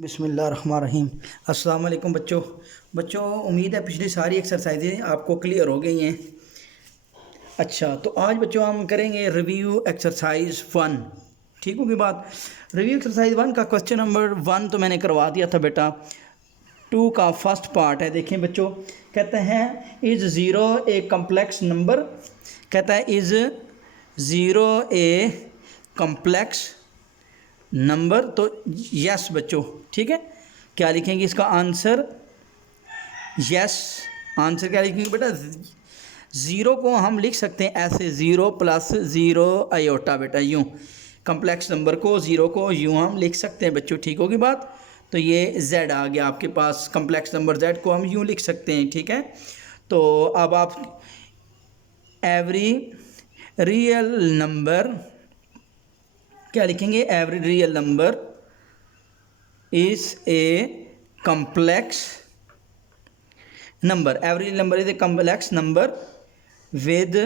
बिस्मिल्लाहिर्रहमानिर्रहीम। अस्सलाम वालेकुम बच्चों, उम्मीद है पिछली सारी एक्सरसाइजें आपको क्लियर हो गई हैं। अच्छा, तो आज बच्चों हम करेंगे रिव्यू एक्सरसाइज 1। ठीक होगी बात। रिव्यू एक्सरसाइज 1 का क्वेश्चन नंबर 1 तो मैंने करवा दिया था बेटा। 2 का फर्स्ट पार्ट है, देखें बच्चों। कहते हैं is zero A complex number. कहता है is zero A complex number. तो यस बच्चों, ठीक है। क्या लिखेंगे इसका आंसर? यस। आंसर क्या लिखेंगे बेटा? ज़ीरो को हम लिख सकते हैं ऐसे, ज़ीरो प्लस ज़ीरो आयोटा बेटा, यूँ। कम्प्लेक्स नंबर को, ज़ीरो को यूँ हम लिख सकते हैं बच्चों, ठीक होगी बात। तो ये z आ गया आपके पास। कम्प्लेक्स नंबर z को हम यूँ लिख सकते हैं, ठीक है। तो अब आप एवरी रियल नंबर क्या लिखेंगे? Every real number is a complex number. Every number is a complex number with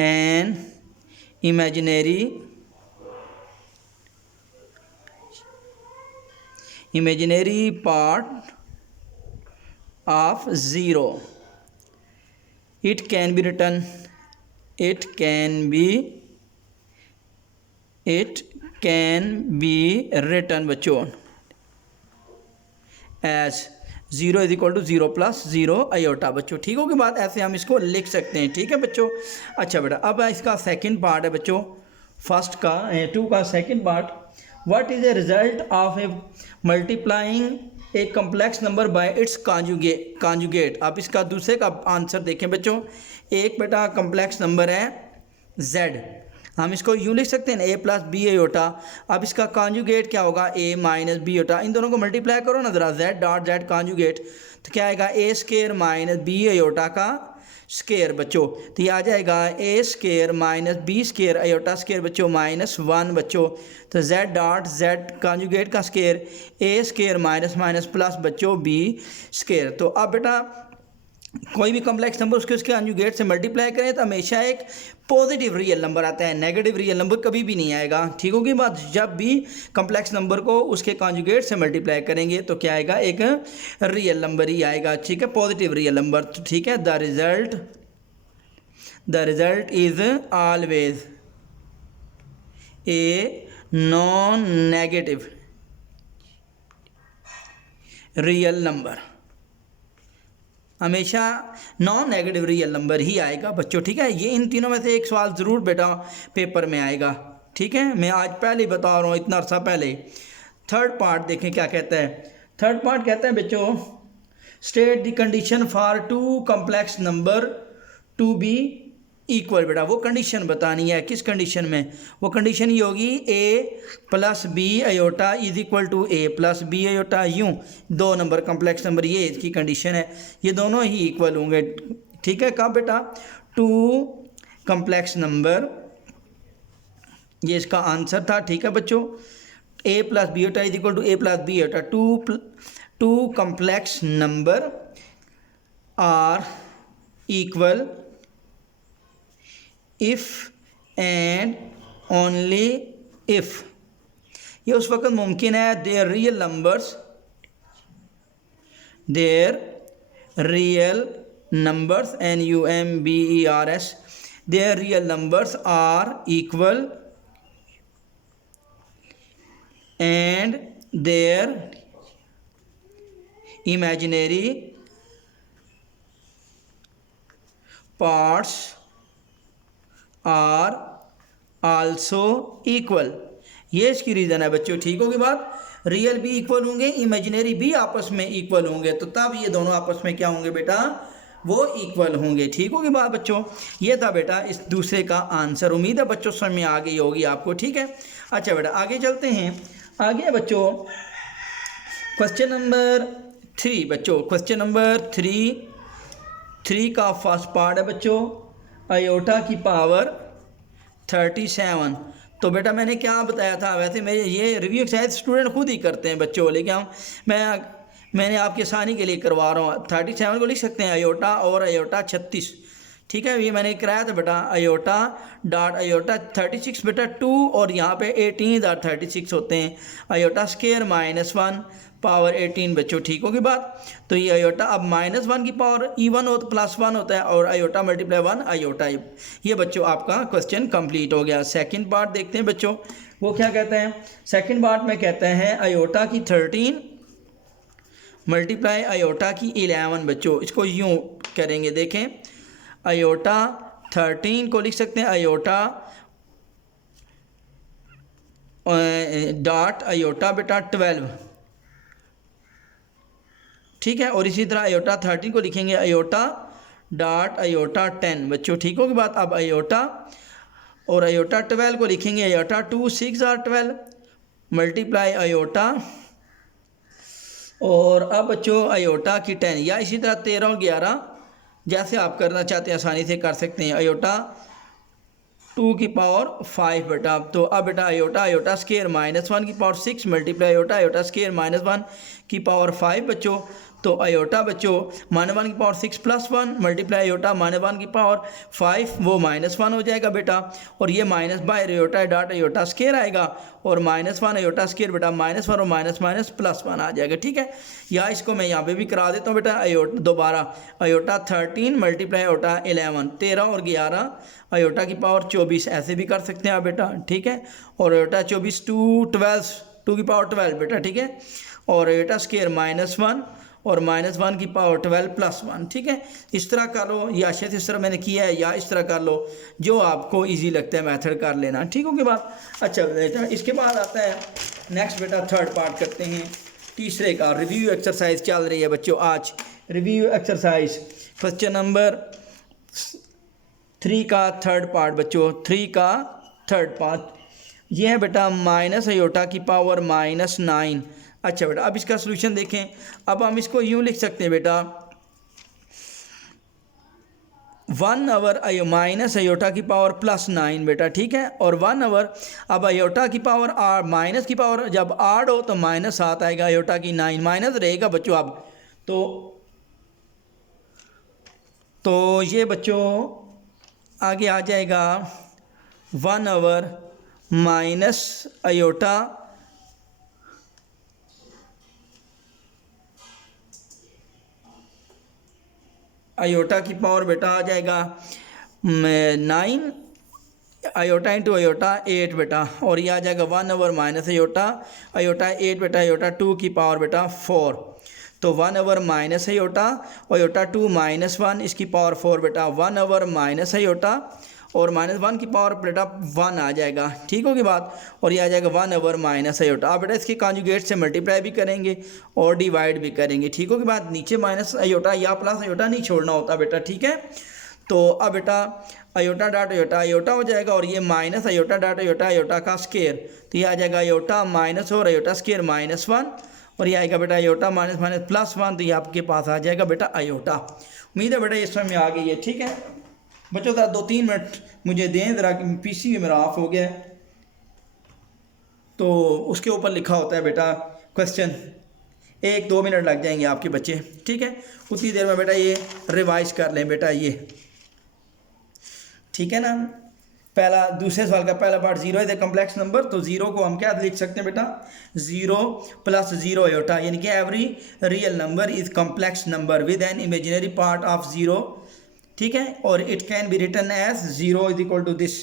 an imaginary part of zero. It can be written बच्चों as zero is equal to zero plus zero iota बच्चों, ठीक होगी बात। ऐसे हम इसको लिख सकते हैं, ठीक है बच्चों। अच्छा बेटा, अब इसका सेकंड पार्ट है बच्चों, फर्स्ट का 2 का second part. What is a result of A multiplying A complex number by it's conjugate. आप इसका दूसरे का आंसर देखें बच्चों। एक बेटा कम्प्लेक्स नंबर है z, हम इसको यूँ लिख सकते हैं ना, a प्लस बी आयोटा। अब इसका कॉन्जुगेट क्या होगा? a minus b iota. इन दोनों को मल्टीप्लाई करो ना ज़रा, z डॉट z कॉन्जुगेट, तो क्या आएगा? a square minus b iota का स्केयर बच्चों। तो ये आ जाएगा a square minus b square iota square बच्चों माइनस 1 बच्चों। तो z डॉट z कॉन्जुगेट का square a square minus minus plus बच्चों b स्केयर। तो अब बेटा कोई भी कम्प्लेक्स नंबर उसके कॉन्जुगेट से मल्टीप्लाई करें तो हमेशा एक पॉजिटिव रियल नंबर आता है, नेगेटिव रियल नंबर कभी भी नहीं आएगा, ठीक होगी बात। जब भी कम्प्लेक्स नंबर को उसके कॉन्जुगेट से मल्टीप्लाई करेंगे तो क्या आएगा? एक रियल नंबर ही आएगा, ठीक है, पॉजिटिव रियल नंबर, ठीक है। The result is always a non negative real number, हमेशा नॉन नेगेटिव रियल नंबर ही आएगा बच्चों, ठीक है। ये इन तीनों में से एक सवाल ज़रूर बेटा पेपर में आएगा, ठीक है। मैं आज पहले ही बता रहा हूँ, इतना अर्सा पहले। थर्ड पार्ट देखें क्या कहता है। थर्ड पार्ट कहता है बच्चों state the condition for two complex number to be equal. बेटा वो कंडीशन बतानी है, किस कंडीशन में? वो कंडीशन ये होगी a plus b iota is equal to a plus b iota, यूँ। दो नंबर कम्प्लेक्स नंबर, ये इसकी कंडीशन है, ये दोनों ही इक्वल होंगे, ठीक है। कब बेटा? टू कम्प्लेक्स नंबर, ये इसका आंसर था, ठीक है बच्चों। a plus b iota is equal to a plus b iota. Two complex number are equal if and only if. ये उस वक्त मुमकिन है their real numbers NUMBERS, their real numbers are equal and their imaginary parts are also equal. ये इसकी reason है बच्चों, ठीक होगी बात। रियल भी इक्वल होंगे, इमेजिनरी भी आपस में इक्वल होंगे, तो तब ये दोनों आपस में क्या होंगे बेटा? वो इक्वल होंगे, ठीक होगी बात बच्चों। ये था बेटा इस दूसरे का आंसर। उम्मीद है बच्चों समझ में आ गई होगी आपको, ठीक है। अच्छा बेटा आगे चलते हैं। आगे बच्चों क्वेश्चन नंबर 3 बच्चों, क्वेश्चन नंबर 3 का फर्स्ट पार्ट है बच्चों आयोटा की पावर 37। तो बेटा मैंने क्या बताया था? वैसे मैं ये रिव्यू शायद स्टूडेंट खुद ही करते हैं बच्चों, लेकिन मैंने आपकी आसानी के लिए करवा रहा हूँ। 37 को लिख सकते हैं आयोटा और आयोटा 36, ठीक है, ये मैंने कराया था बेटा आयोटा डॉट आयोटा 36 बेटा 2 और यहाँ पे 18/36 होते हैं, आयोटा स्केयर -1 पावर 18 बच्चों, ठीक होगी बात। तो ये आयोटा अब -1 की पावर इवन हो तो +1 होता है और आयोटा मल्टीप्लाई 1 आयोटा। ये बच्चों आपका क्वेश्चन कंप्लीट हो गया। सेकंड पार्ट देखते हैं बच्चों, वो क्या कहते हैं। सेकंड पार्ट में कहते हैं आयोटा की 13 मल्टीप्लाई आयोटा की 11 बच्चों। इसको यूँ करेंगे, देखें आयोटा 13 को लिख सकते हैं आयोटा डॉट आयोटा बेटा 12, ठीक है। और इसी तरह आयोटा 13 को लिखेंगे आयोटा डॉट आयोटा 10 बच्चों, ठीक होगी बात। अब आयोटा और आयोटा 12 को लिखेंगे आयोटा 2 6/12 मल्टीप्लाई आयोटा, और अब बच्चों आयोटा की 10 या इसी तरह 13 और 11 जैसे आप करना चाहते हैं आसानी से कर सकते हैं। आयोटा 2 की पावर 5 बेटा। तो अब बेटा आयोटा स्केयर -1 की पावर 6 मल्टीप्लाई आयोटा स्केयर -1 की पावर 5 बच्चों। तो आयोटा बच्चों -1 की पावर 6 +1 मल्टीप्लाई आयोटा -1 की पावर 5 वो -1 हो जाएगा बेटा, और ये minus by iota dot iota square आएगा, और -1 आयोटा स्केयर बेटा -1 और माइनस माइनस +1 आ जाएगा, ठीक है। या इसको मैं यहाँ पे भी करा देता हूँ बेटा आयोटा दोबारा आयोटा 13 मल्टीप्लाई आयोटा 11 13 और 11 आयोटा की पावर 24 ऐसे भी कर सकते हैं आप बेटा, ठीक है। और आयोटा 24 2 की पावर 12 बेटा, ठीक है। और आयोटा स्केयर -1 और -1 की पावर 12 +1, ठीक है। इस तरह कर लो, या शायद इस तरह मैंने किया है, या इस तरह कर लो, जो आपको इजी लगता है मेथड कर लेना, ठीक होगी बात। अच्छा बेटा इसके बाद आता है नेक्स्ट बेटा थर्ड पार्ट करते हैं तीसरे का। रिव्यू एक्सरसाइज चल रही है बच्चों आज, रिव्यू एक्सरसाइज क्वेश्चन नंबर 3 का थर्ड पार्ट बच्चों, 3 का थर्ड पार्ट ये है बेटा माइनस आयोटा की पावर -9। अच्छा बेटा अब इसका सलूशन देखें। अब हम इसको यूँ लिख सकते हैं बेटा 1 आवर माइनस आयोटा की पावर +9 बेटा, ठीक है। और 1 आवर अब आयोटा की पावर माइनस की पावर जब 8 हो तो -7 आएगा, आयोटा की 9 माइनस रहेगा बच्चों। अब तो ये बच्चों आगे आ जाएगा 1 आवर माइनस आयोटा आयोटा की पावर बेटा आ जाएगा 9 आयोटा इंटू आयोटा 8 बेटा, और ये आ जाएगा 1 आवर माइनस आयोटा 8 बेटा आयोटा 2 की पावर बेटा 4। तो 1 आवर माइनस आयोटा 2 -1 इसकी पावर 4 बेटा, 1 आवर माइनस आयोटा और -1 की पावर बेटा 1 आ जाएगा, ठीक होगी बात। और ये आ जाएगा 1 आवर माइनस आयोटा। अब बेटा इसके कॉन्जुगेट से मल्टीप्लाई भी करेंगे और डिवाइड भी करेंगे, ठीक होगी बात। नीचे माइनस आयोटा या प्लस आयोटा नहीं छोड़ना होता बेटा, ठीक है। तो अब बेटा आयोटा डॉट आयोटा हो जाएगा, और ये माइनस आयोटा डॉट आयोटा का स्केयर, तो ये आ जाएगा आयोटा माइनस और आयोटा स्केयर -1, और ये आएगा बेटा आयोटा माइनस +1, तो ये आपके पास आ जाएगा बेटा आयोटा। उम्मीद है बेटा इस समय आ गई है, ठीक है बच्चों। ज़रा 2-3 मिनट मुझे दें, ज़रा पीसी मेरा ऑफ हो गया है, तो उसके ऊपर लिखा होता है बेटा क्वेश्चन, 1-2 मिनट लग जाएंगे आपके बच्चे, ठीक है। उतनी देर में बेटा ये रिवाइज कर लें बेटा, ये ठीक है ना। पहला दूसरे सवाल का पहला part 0 is a complex number, तो 0 को हम क्या लिख सकते हैं बेटा 0 + 0 आयोटा, यानी कि every real number is complex number with an imaginary part of 0, ठीक है। और it can be written as 0 = this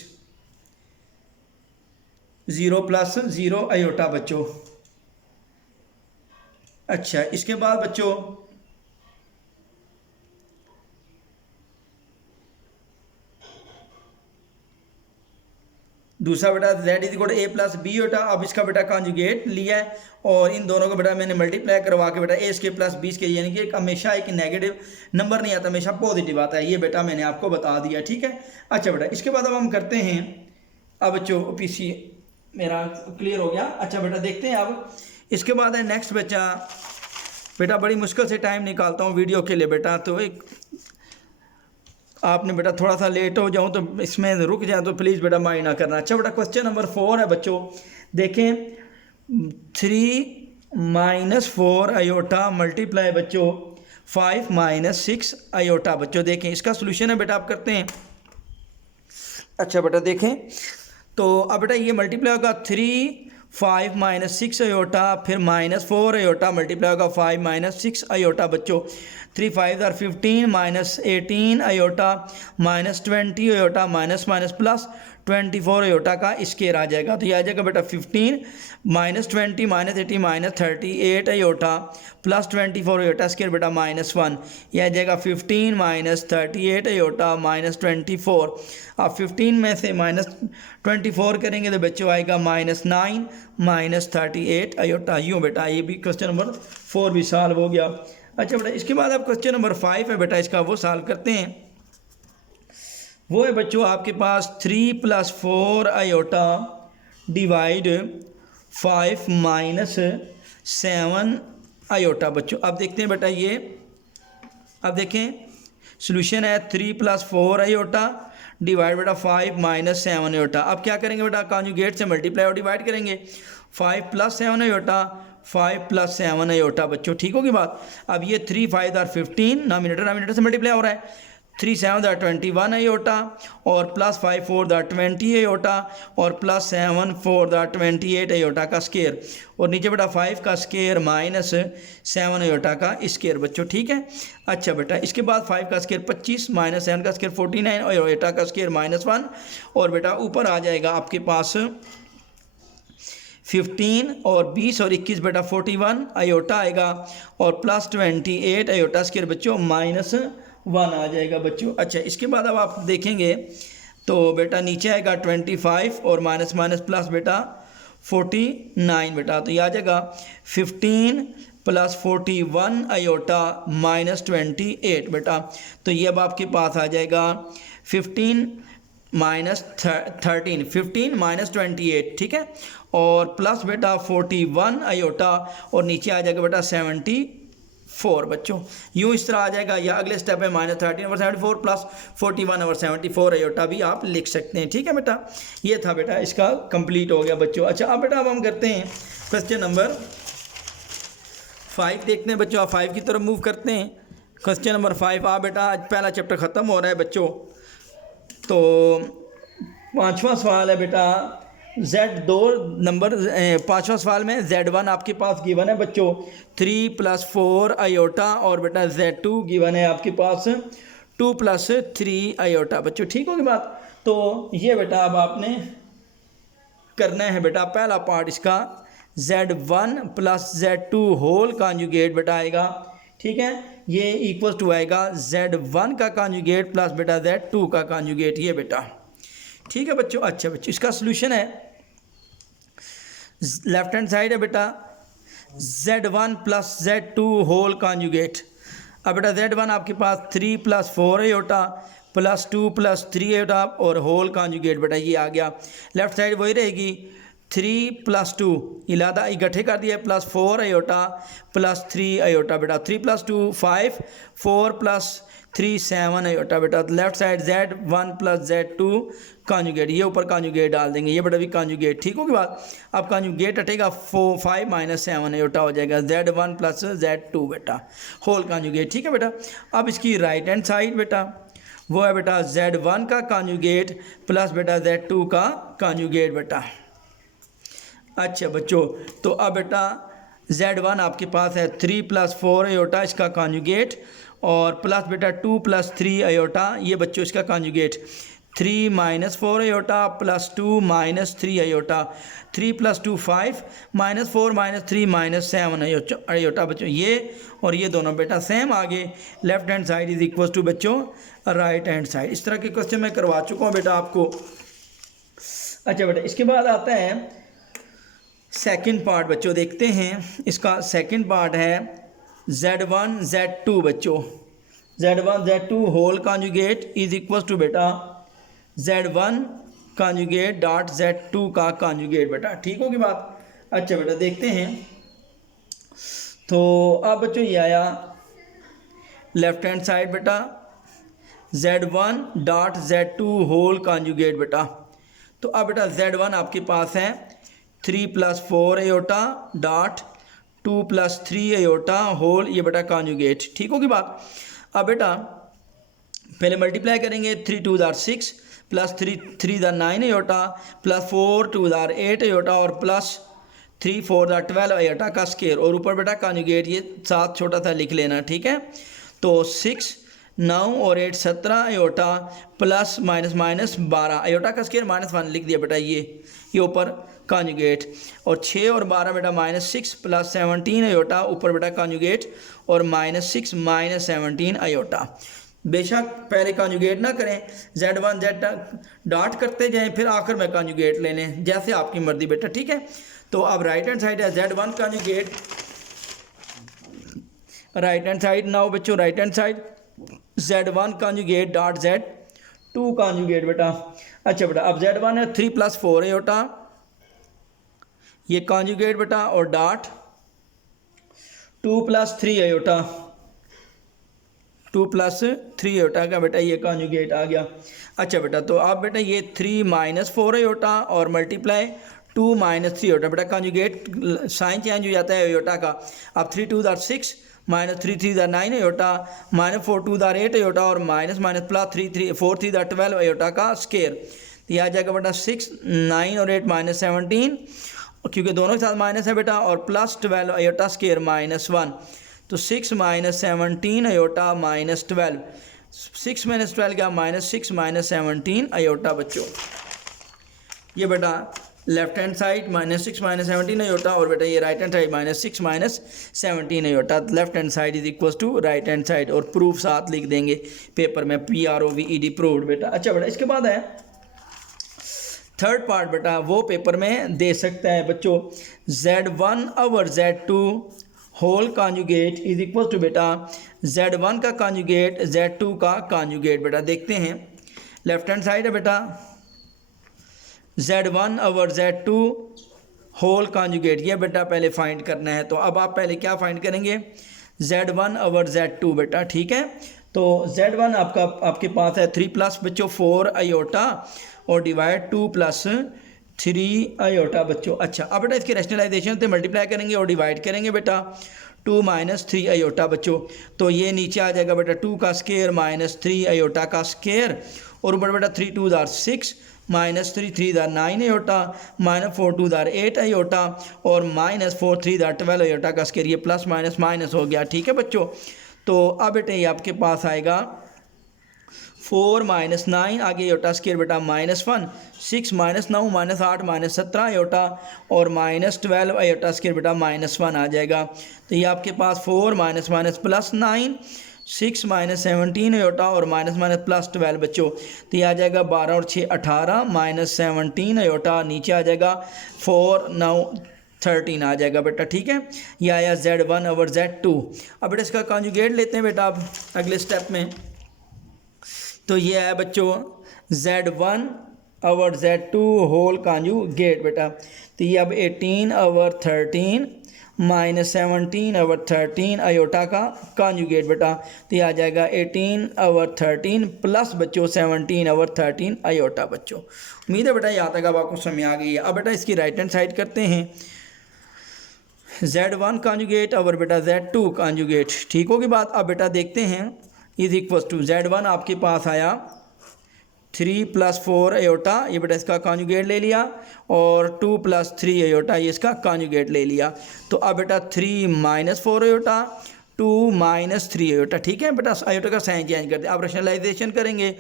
0 + 0 iota बच्चों। अच्छा इसके बाद बच्चों दूसरा बेटा z = a + b होता। अब इसका बेटा कॉन्जुगेट लिया है और इन दोनों को बेटा मैंने मल्टीप्लाई करवा के बेटा a² + b², यानी कि हमेशा एक नेगेटिव नंबर नहीं आता, हमेशा पॉजिटिव आता है, ये बेटा मैंने आपको बता दिया, ठीक है। अच्छा बेटा इसके बाद अब हम करते हैं, अब बच्चों पीसी मेरा क्लियर हो गया। अच्छा बेटा देखते हैं अब इसके बाद है नेक्स्ट बच्चा बेटा, बड़ी मुश्किल से टाइम निकालता हूँ वीडियो के लिए बेटा, तो एक आपने बेटा थोड़ा सा लेट हो जाऊँ तो इसमें रुक जाए तो प्लीज़ बेटा माइंड ना करना। अच्छा बेटा क्वेश्चन नंबर 4 है बच्चों, देखें 3 - 4 आयोटा मल्टीप्लाई बच्चों 5 माइनस 6 आयोटा। बच्चों देखें इसका सोल्यूशन है बेटा, आप करते हैं। अच्छा बेटा देखें, तो अब बेटा ये मल्टीप्लाई होगा 3 5 माइनस 6 आयोटा, फिर माइनस 4 आयोटा, मल्टीप्लाई होगा 5 माइनस 6 आयोटा। बच्चों 3 5 are 15 minus 18 iota minus 20 iota minus minus plus 24 iota का स्केयर आ जाएगा। तो ये आ जाएगा बेटा 15 minus 20 minus 80 minus 38 iota plus 24 iota square बेटा -1। यह आ जाएगा 15 माइनस 38 आयोटा माइनस 24। आप 15 में से -24 करेंगे तो बच्चों आएगा -9 माइनस 38 आयोटा। यूँ बेटा ये भी क्वेश्चन नंबर 4 भी सॉल्व हो गया। अच्छा बेटा इसके बाद आप क्वेश्चन नंबर 5 है बेटा, इसका वो सॉल्व करते हैं। वो है बच्चों आपके पास 3 + 4 आयोटा डिवाइड 5 माइनस 7 आयोटा। बच्चों अब देखते हैं बेटा ये, अब देखें सॉल्यूशन है 3 + 4 आयोटा डिवाइड बेटा 5 माइनस 7 आयोटा। अब क्या करेंगे बेटा, कॉन्जुगेट से मल्टीप्लाई और डिवाइड करेंगे। 5 + 7 आयोटा 5 + 7 आयोटा। बच्चों ठीक होगी बात। अब ये 3 5 आर 15, नामिनेटर से मल्टीप्लाई हो रहा है। 3 7 आर 21 आयोटा और प्लस 5 4 आर 20 आयोटा और प्लस 7 4 आर 28 आयोटा का स्केयर, और नीचे बेटा 5 का स्केयर माइनस 7 आयोटा का स्केयर। बच्चों ठीक है। अच्छा बेटा इसके बाद 5 का स्केयर 25 माइनस 7 का स्केयर 49 और आयोटा का स्केयर -1, और बेटा ऊपर आ जाएगा आपके पास 15 और 20 और 21 बेटा 41 आयोटा आएगा और प्लस 28 आयोटा स्केयर बच्चों -1 आ जाएगा बच्चों। अच्छा इसके बाद अब आप देखेंगे तो बेटा नीचे आएगा 25 और माइनस माइनस प्लस बेटा 49 बेटा, तो ये आ जाएगा 15 + 41 आयोटा -28 बेटा। तो ये अब आपके पास आ जाएगा 15 माइनस 13 15 माइनस 28 ठीक है, और प्लस बेटा 41 आयोटा और नीचे आ जाएगा बेटा 74 बच्चों। यूँ इस तरह आ जाएगा, या अगले स्टेप में -13/74 प्लस 41/74 आयोटा भी आप लिख सकते हैं। ठीक है बेटा, ये था बेटा इसका कंप्लीट हो गया बच्चों। अच्छा अब बेटा अब हम करते हैं क्वेश्चन नंबर 5 देखते हैं बच्चों। आप 5 की तरफ मूव करते हैं। क्वेश्चन नंबर 5 आप बेटा आज पहला चैप्टर ख़त्म हो रहा है बच्चों। तो 5वां सवाल है बेटा Z2 नंबर 5वां सवाल में Z1 आपके पास गिवन है बच्चों 3 + 4 आयोटा और बेटा Z2 गिवन है आपके पास 2 + 3 आयोटा। बच्चों ठीक होगी बात। तो ये बेटा अब आपने करना है बेटा पहला पार्ट इसका Z1 + Z2 होल कॉन्जुगेट बेटा आएगा। ठीक है, ये इक्वल टू आएगा Z1 का कॉन्जुगेट प्लस बेटा Z2 का कॉन्जुगेट, ये बेटा ठीक है बच्चों। अच्छा बच्चों इसका सॉल्यूशन है लेफ्ट हैंड साइड है बेटा Z1 + Z2 होल कॉन्जुगेट। अब बेटा Z1 आपके पास 3 + 4 आयोटा प्लस 2 + 3 आयोटा और होल कॉन्जुगेट बेटा ये आ गया। लेफ्ट साइड वही रहेगी 3 + 2 इलादा इकट्ठे कर दिया प्लस 4 आयोटा प्लस 3 आयोटा बेटा 3 + 2 5 4 + 3 7 आयोटा बेटा। Left side Z1 + Z2 conjugate, ये ऊपर कॉन्जुगेट डाल देंगे, ये बेटा भी कॉन्जुगेट ठीक होगी बात। अब कॉन्जुगेट हटेगा 5 - 7 आयोटा हो जाएगा Z1 + Z2 बेटा होल कॉन्जुगेट। ठीक है बेटा। अब इसकी राइट हैंड साइड बेटा वो है बेटा Z1 का कॉन्जुगेट प्लस बेटा Z2 का कॉन्जुगेट बेटा। अच्छा बच्चों तो अब बेटा Z1 आपके पास है 3 + 4 आयोटा इसका कॉन्जुगेट और प्लस बेटा 2 + 3 आयोटा ये बच्चों इसका conjugate 3 - 4 iota plus 2 - 3 iota 3 + 2 5 -4 - 3 - 7 iota बच्चों ये और ये दोनों बेटा सेम आगे left hand side is equal to बच्चों राइट हैंड साइड। इस तरह के क्वेश्चन मैं करवा चुका हूँ बेटा आपको। अच्छा बेटा इसके बाद आता है सेकंड पार्ट बच्चों, देखते हैं इसका सेकंड पार्ट है Z1 Z2 बच्चों Z1 Z2 whole conjugate is equal to बेटा Z1 कॉन्जुगेट डॉट Z2 का कॉन्जुगेट बेटा ठीक होगी बात। अच्छा बेटा देखते हैं तो अब बच्चों ये आया लेफ्ट हैंड साइड बेटा Z1 dot Z2 whole conjugate बेटा। तो अब बेटा Z1 आपके पास है 3 + 4 iota dot 2 plus 3 iota whole ये बेटा कॉन्जुगेट, ठीक होगी बात। अब बेटा पहले मल्टीप्लाई करेंगे, 3 2 जार 6 प्लस 3 3 जार 9 अयोटा प्लस 4 2 जार 8 अयोटा और प्लस 3 4 जार 12 अयोटा का स्केयर, और ऊपर बेटा कॉन्जुगेट ये साथ छोटा सा लिख लेना, ठीक है। तो 6 9 और 8 17 iota plus minus minus 12 iota का स्केयर -1 लिख दिया बेटा, ये ऊपर कॉन्जुगेट, और 6 और 12 बेटा -6 प्लस 17 अयोटा ऊपर बेटा कॉन्जुगेट और -6 -17 अयोटा। बेशक पहले कॉन्जुगेट ना करें, Z1 Z डॉट करते जाएं फिर आखिर में कॉन्जुगेट ले लें, जैसे आपकी मर्जी बेटा, ठीक है। तो अब राइट हैंड साइड है Z1 conjugate, right hand side now बच्चों, right hand side Z1 conjugate dot Z2 conjugate बेटा। अच्छा बेटा अब Z1 है 3 प्लस 4 अयोटा, ये कॉन्जुगेट बेटा, और डॉट 2 प्लस 3 अयोटा, 2 प्लस 3 अयोटा का बेटा ये कॉन्जुगेट आ गया। अच्छा बेटा तो अब बेटा ये 3 माइनस 4 अयोटा और मल्टीप्लाई 2 माइनस 3 अयोटा, बेटा कॉन्जुगेट साइन चेंज हो जाता है अयोटा का। अब 3 2 जार 6 माइनस 3 3 जार 9 अयोटा माइनस 4 2 जार 8 अयोटा और माइनस माइनस प्लस 3 3 4 3 जार 12 अयोटा का स्केयर। ये आ जाएगा बेटा 6 9 और 8 -17, क्योंकि दोनों के साथ माइनस है बेटा, और प्लस 12 अयोटा स्केयर -1, तो 6 -17 अयोटा -12, 6 - 12 क्या -6 -17 अयोटा बच्चों। ये बेटा लेफ्ट हैंड साइड -6 -17 अयोटा, और बेटा ये right hand side -6 -17 iota. Left hand side is equal to right hand side, और प्रूफ साथ लिख देंगे पेपर में, PROVED प्रूव्ड बेटा। अच्छा बेटा इसके बाद है थर्ड पार्ट बेटा, वो पेपर में दे सकता है बच्चों, Z1 over Z2 whole conjugate is equal to बेटा Z1 का कॉन्जुगेट Z2 का कॉन्जुगेट। बेटा देखते हैं, लेफ्ट हैंड साइड है बेटा Z1 over Z2 whole conjugate, ये बेटा पहले फाइंड करना है। तो अब आप पहले क्या फाइंड करेंगे, Z1 ओवर Z2 बेटा, ठीक है। तो Z1 आपके पास है 3 प्लस बच्चों 4 अयोटा और डिवाइड 2 प्लस 3 अयोटा बच्चों। अच्छा अब बेटा इसकी रैशनलाइजेशन से मल्टीप्लाई करेंगे और डिवाइड करेंगे बेटा 2 माइनस 3 अयोटा बच्चों, तो ये नीचे आ जाएगा बेटा 2 का स्केयर -3 अयोटा का स्केयर, और ऊपर बेटा 3 2 जार 6 -3 3 जार 9 अयोटा -4 2 जार 8 अयोटा और -4 3 जार 12 अयोटा का स्केयर, ये प्लस माइनस माइनस हो गया, ठीक है बच्चों। तो अब बेटा ये आपके पास आएगा 4 -9 आगे अयोटा स्केयर बेटा -1, 6 -9 -8 -17 अयोटा और -12 अयोटा स्केयर बेटा -1 आ जाएगा। तो ये आपके पास 4 माइनस माइनस प्लस 9 6 -17 अयोटा और माइनस माइनस प्लस 12 बच्चों, तो ये आ जाएगा 12 और 6 18 -17 अयोटा, नीचे आ जाएगा 4 9 13 आ जाएगा बेटा, ठीक है। ये आया Z1 ओवर Z2। अब बेटा इसका कॉन्जुगेट लेते हैं बेटा अब अगले स्टेप में। तो ये है बच्चों Z1 over Z2 whole conjugate बेटा, तो ये अब 18 ओवर 13 -17 ओवर 13 अयोटा का कॉन्जुगेट बेटा, तो ये आ जाएगा 18 ओवर 13 प्लस बच्चों 17 ओवर 13 अयोटा बच्चों। उम्मीद है बेटा यहाँ तक अब आपको समझ आ गई है। अब बेटा इसकी राइट हैंड साइड करते हैं, Z1 कॉन्जुगेट ओवर बेटा Z2 कॉन्जुगेट, ठीक होगी बात। अब बेटा देखते हैं इज इक्वल टू Z1 आपके पास आया 3 + 4 अयोटा, ये बेटा इसका कॉन्जुगेट ले लिया, और 2 + 3 अयोटा ये इसका कॉन्जुगेट ले लिया। तो अब बेटा 3 - 4 अयोटा 2 - 3 अयोटा, ठीक है बेटा, अयोटा का साइन चेंज करते हैं। अब रैशनलाइजेशन करेंगे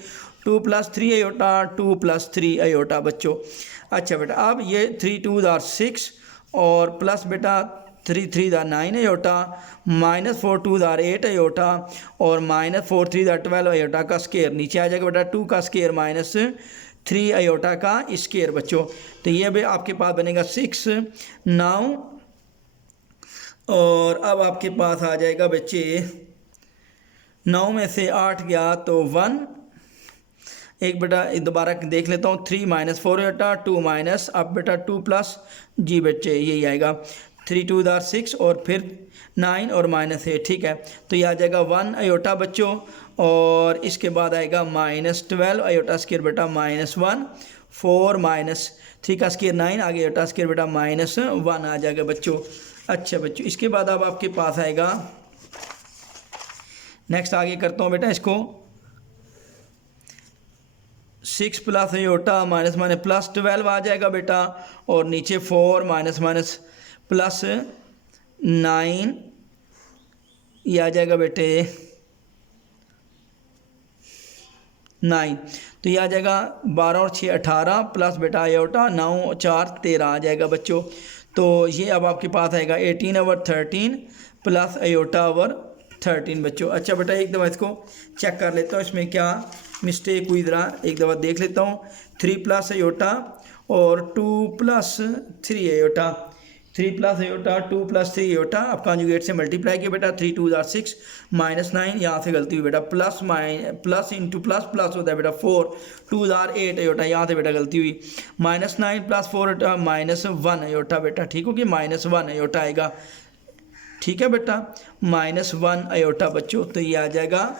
2 + 3 अयोटा 2 + 3 अयोटा बच्चों। अच्छा बेटा अब ये 3 2 जार 6 और प्लस बेटा 3 3 जार 9 अयोटा -4 2 जार 8 अयोटा और -4 3 जार 12 अयोटा का स्केयर, नीचे आ जाएगा बेटा 2 का स्केयर -3 अयोटा का स्केयर बच्चों। तो ये भी आपके पास बनेगा 6 9, और अब आपके पास आ जाएगा बच्चे 9 में से 8 गया तो 1, एक बेटा दोबारा देख लेता हूँ 3 - 4 अयोटा 2 माइनस, अब बेटा 2 प्लस जी बच्चे यही आएगा 3 2 जार 6 और फिर 9 और -8, ठीक है। तो ये आ जाएगा 1 अयोटा बच्चों, और इसके बाद आएगा -12 अयोटा स्केयर बेटा -1 4 - 3 का स्केयर 9, आगे आयोटा स्केयर बेटा -1 आ जाएगा बच्चों। अच्छा बच्चों, इसके बाद अब आपके पास आएगा नेक्स्ट, आगे करता हूँ बेटा इसको। 6 plus iota minus minus plus 12 आ जाएगा बेटा, और नीचे 4 माइनस माइनस प्लस 9 ये आ जाएगा बेटे 9, तो ये आ जाएगा 12 और 6 18 प्लस बेटा आयोटा 9 4 13 आ जाएगा बच्चों। तो ये अब आपके पास आएगा 18/13 प्लस आयोटा/13 बच्चों। अच्छा बेटा, एक दफ़ा इसको चेक कर लेता हूँ इसमें क्या मिस्टेक हुई, ज़रा एक दफ़ा देख लेता हूँ। 3 प्लस आयोटा और 2 plus 3 iota, 3 plus iota 2 plus 3 iota, अब कॉन्जुगेट से मल्टीप्लाई किया बेटा, 3 2 6 -9, यहाँ से गलती हुई बेटा, प्लस इंटू प्लस प्लस होता है बेटा 4 2 8 आयोटा, यहाँ से बेटा गलती हुई, -9 प्लस 4 -1 आयोटा बेटा, ठीक हो कि -1 आयोटा आएगा, ठीक है बेटा, -1 आयोटा बच्चों। तो ये आ जाएगा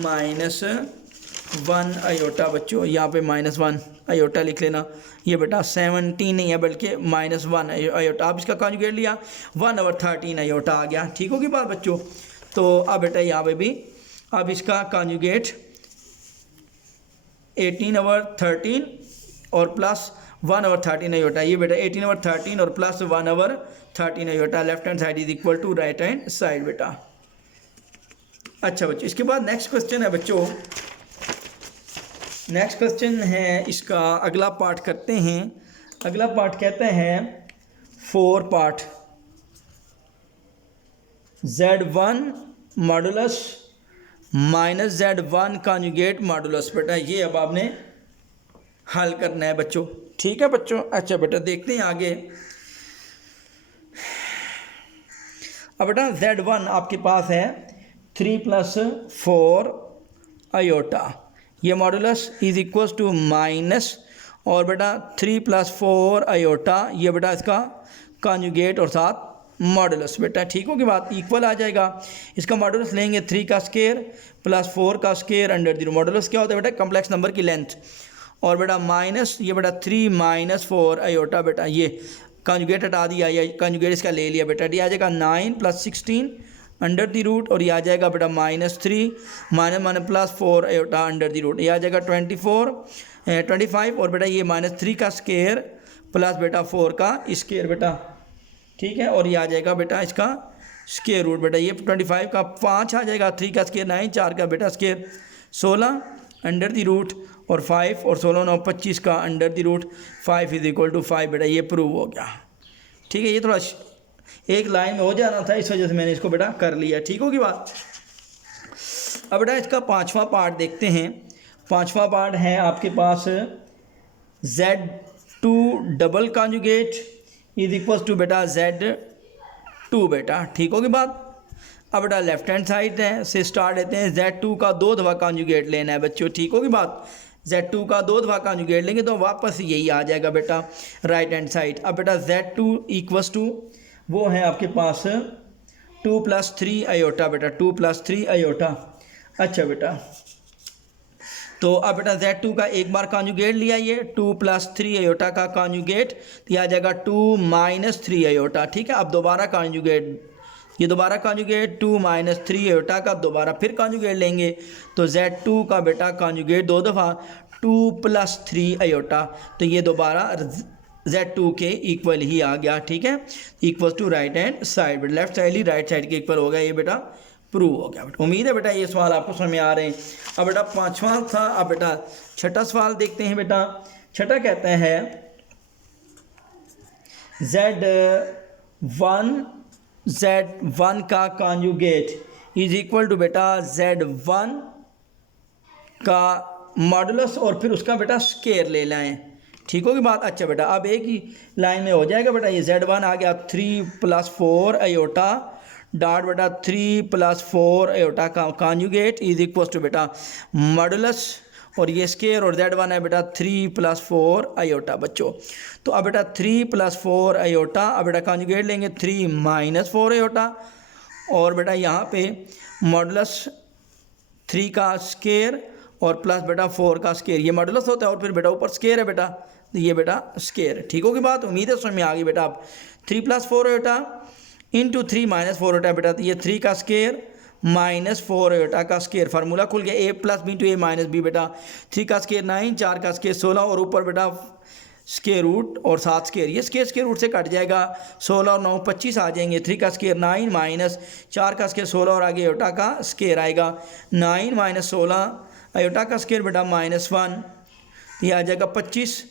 -1 आयोटा बच्चों, यहाँ पे -1 आयोटा लिख लेना। ये बेटा 17 नहीं है बल्कि -1 आयोटा, आप इसका कॉन्जुगेट लिया 1/13 आयोटा आ गया, ठीक होगी बात बच्चों। तो अब बेटा यहाँ पे भी अब इसका कॉन्जुगेट 18/13 और प्लस 1/13 आयोटा, ये बेटा 18/13 और plus 1/13 iota, left hand side is equal to right hand side बेटा। अच्छा बच्चों, इसके बाद नेक्स्ट क्वेश्चन है बच्चों, नेक्स्ट क्वेश्चन है इसका अगला पार्ट करते हैं। अगला पार्ट कहते हैं 4 part Z1 modulus minus Z1 conjugate modulus बेटा, ये अब आपने हल करना है बच्चों, ठीक है बच्चों। अच्छा बेटा, देखते हैं आगे। अब बेटा Z1 आपके पास है 3 + 4 आयोटा, ये modulus is equals to minus और बेटा 3 + 4 आयोटा, ये बेटा इसका कॉन्जुगेट और साथ मॉडुलस बेटा, ठीक हो कि बात, इक्वल आ जाएगा। इसका मॉडुलस लेंगे 3 का स्केयर प्लस 4 का स्केयर अंडर 0, मॉडुलस क्या होता है बेटा, कम्प्लेक्स नंबर की लेंथ, और बेटा माइनस ये बेटा 3 - 4 आयोटा बेटा, ये कॉन्जुगेट हटा दिया, या कॉन्जुगेट इसका ले लिया बेटा, ये आ जाएगा 9 + 16 अंडर द रूट, और ये आ जाएगा बेटा -3 plus 4 iota under the root, ये आ जाएगा 25 और बेटा ये -3 का स्केयर प्लस बेटा 4 का स्केयर बेटा, ठीक है, और ये आ जाएगा बेटा इसका स्केयर रूट बेटा, ये 25 का 5 आ जाएगा, 3 का स्केयर 9, 4 का बेटा स्केयर 16 अंडर द रूट, और 5 और 16 9 25 का अंडर द रूट, 5 = 5 बेटा, ये प्रूव हो गया, ठीक है। ये थोड़ा एक लाइन में हो जाना था, इस वजह से मैंने इसको बेटा कर लिया, ठीक होगी बात। अब बेटा इसका 5वां पार्ट देखते हैं। 5वां पार्ट है आपके पास Z2 double conjugate is equals to बेटा Z2 बेटा, ठीक होगी बात। अब बेटा लेफ्ट हैंड साइड है से स्टार्ट लेते हैं, Z2 का 2 दफ़ा कॉन्जुगेट लेना है बच्चों, ठीक होगी बात। Z2 का 2 दफ़ा कॉन्जुगेट लेंगे तो वापस यही आ जाएगा बेटा राइट हैंड साइड। अब बेटा Z2 इक्वल्स टू वो है आपके पास 2 + 3 आयोटा बेटा, 2 + 3 आयोटा। अच्छा बेटा, तो अब बेटा Z2 का एक बार कॉन्जुगेट लिया, ये 2 + 3 आयोटा का कॉन्जुगेट, तो आ जाएगा 2 - 3 आयोटा, ठीक है। अब दोबारा कॉन्जुगेट, ये दोबारा कॉन्जुगेट 2 - 3 आयोटा का दोबारा फिर कॉन्जुगेट लेंगे, तो Z2 का बेटा कॉन्जुगेट 2 दफ़ा 2 + 3 आयोटा, तो ये दोबारा Z2 के इक्वल ही आ गया, ठीक है, equal to right hand side बेटा, लेफ्ट साइड ही राइट साइड के इक्वल हो गया, ये बेटा प्रूव हो गया बेटा। उम्मीद है बेटा ये सवाल आपको समझ में आ रहे हैं। अब बेटा 5वां था, अब बेटा 6ठा सवाल देखते हैं बेटा। 6ठा कहते हैं Z1 का कॉन्जुगेट इज इक्वल टू बेटा Z1 का मॉडुलस और फिर उसका बेटा स्केयर ले लाएं, ठीक होगी बात। अच्छा बेटा, अब एक ही लाइन में हो जाएगा बेटा, ये Z1 आ गया 3 + 4 आयोटा डॉट बेटा 3 + 4 आयोटा का कॉन्जुगेट इज इक्वल टू बेटा मॉडुलस और ये स्केयर, और Z1 है बेटा 3 + 4 आयोटा बच्चों। तो अब बेटा 3 + 4 आयोटा, अब बेटा कॉन्जुगेट लेंगे 3 - 4 आयोटा, और बेटा यहाँ पे मॉडुलस 3 का स्केयर और प्लस बेटा 4 का स्केयर, ये मॉडुलस होता है और फिर बेटा ऊपर स्केयर है बेटा ये बेटा स्केयर। ठीक होगी बात, उम्मीद है समझ में आ गई बेटा। आप 3 + 4 आयोटा इंटू 3 - 4 आयोटा बेटा, तो ये 3 का स्केयर -4 आयोटा का स्केयर। फार्मूला खुल गया, a + b × a - b बेटा। 3 का स्केयर 9, 4 का स्केयर 16 और ऊपर बेटा स्केयर रूट और 7 स्केयर। ये स्केयर रूट से कट जाएगा, 16 और 9 25 आ जाएंगे। 3 का स्केयर 9 माइनस 4 का स्केयर 16 और आगे आयोटा का स्केयर आएगा 9 - 16 आयोटा का स्केयर बेटा -1, ये आ जाएगा 25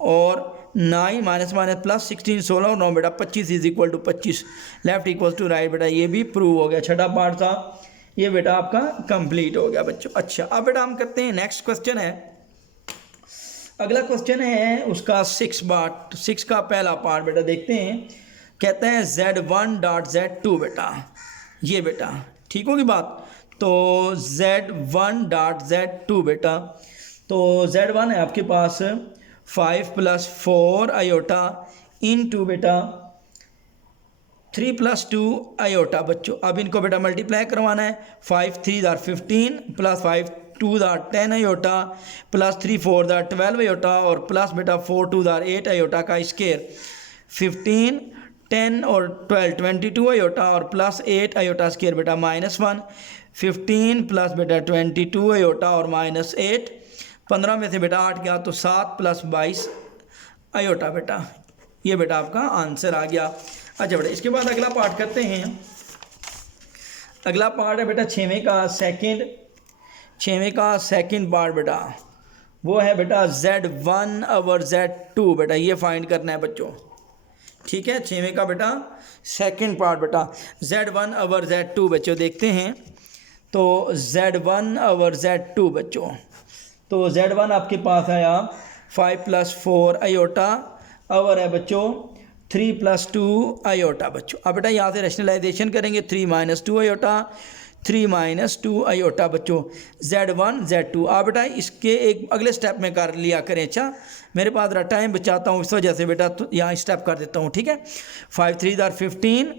और 9 माइनस प्लस 16 16 और 9 बेटा 25 = 25। लेफ्ट इक्वल टू राइट बेटा, ये भी प्रूव हो गया। छठा पार्ट था ये बेटा आपका कंप्लीट हो गया बच्चों। अच्छा, अब बेटा हम करते हैं नेक्स्ट क्वेश्चन है। अगला क्वेश्चन है उसका 6 का पहला पार्ट बेटा देखते हैं। कहते हैं Z1.Z2 बेटा, ये बेटा ठीक होगी बात। तो Z1.Z2 बेटा, तो Z1 है आपके पास 5 + 4 आयोटा इंटू बेटा 3 + 2 आयोटा बच्चों। अब इनको बेटा मल्टीप्लाई करवाना है। 5 × 3 = 15 + 5 × 2 = 10 आयोटा + 3 × 4 = 12 आयोटा और प्लस बेटा 4 × 2 = 8 आयोटा का स्केयर। 15 10 और 12 22 आयोटा और प्लस 8 आयोटा स्केयर बेटा -1। 15 प्लस बेटा 22 आयोटा और -8, 15 में से बेटा 8 गया तो 7 + 22 आयोटा बेटा। ये बेटा आपका आंसर आ गया। अच्छा बेटा, इसके बाद अगला पार्ट करते हैं। अगला पार्ट है बेटा छवें का सेकंड पार्ट बेटा, वो है बेटा Z1/Z2 बेटा, ये फाइंड करना है बच्चों। ठीक है, छवें का बेटा सेकंड पार्ट बेटा Z1/Z2 बच्चों। देखते हैं तो Z1/Z2 बच्चों, तो Z1 आपके पास आया 5 + 4 आयोटा और है बच्चों 3 + 2 आयोटा बच्चों। अब बेटा यहाँ से रैशनलाइजेशन करेंगे, 3 - 2 आयोटा 3 - 2 आयोटा बच्चों Z1/Z2। अब बेटा इसके एक अगले स्टेप में कर लिया करें। अच्छा, मेरे पास टाइम बचाता हूँ, इस वजह से बेटा तो यहाँ स्टेप कर देता हूँ। ठीक है, 5 × 3 = 15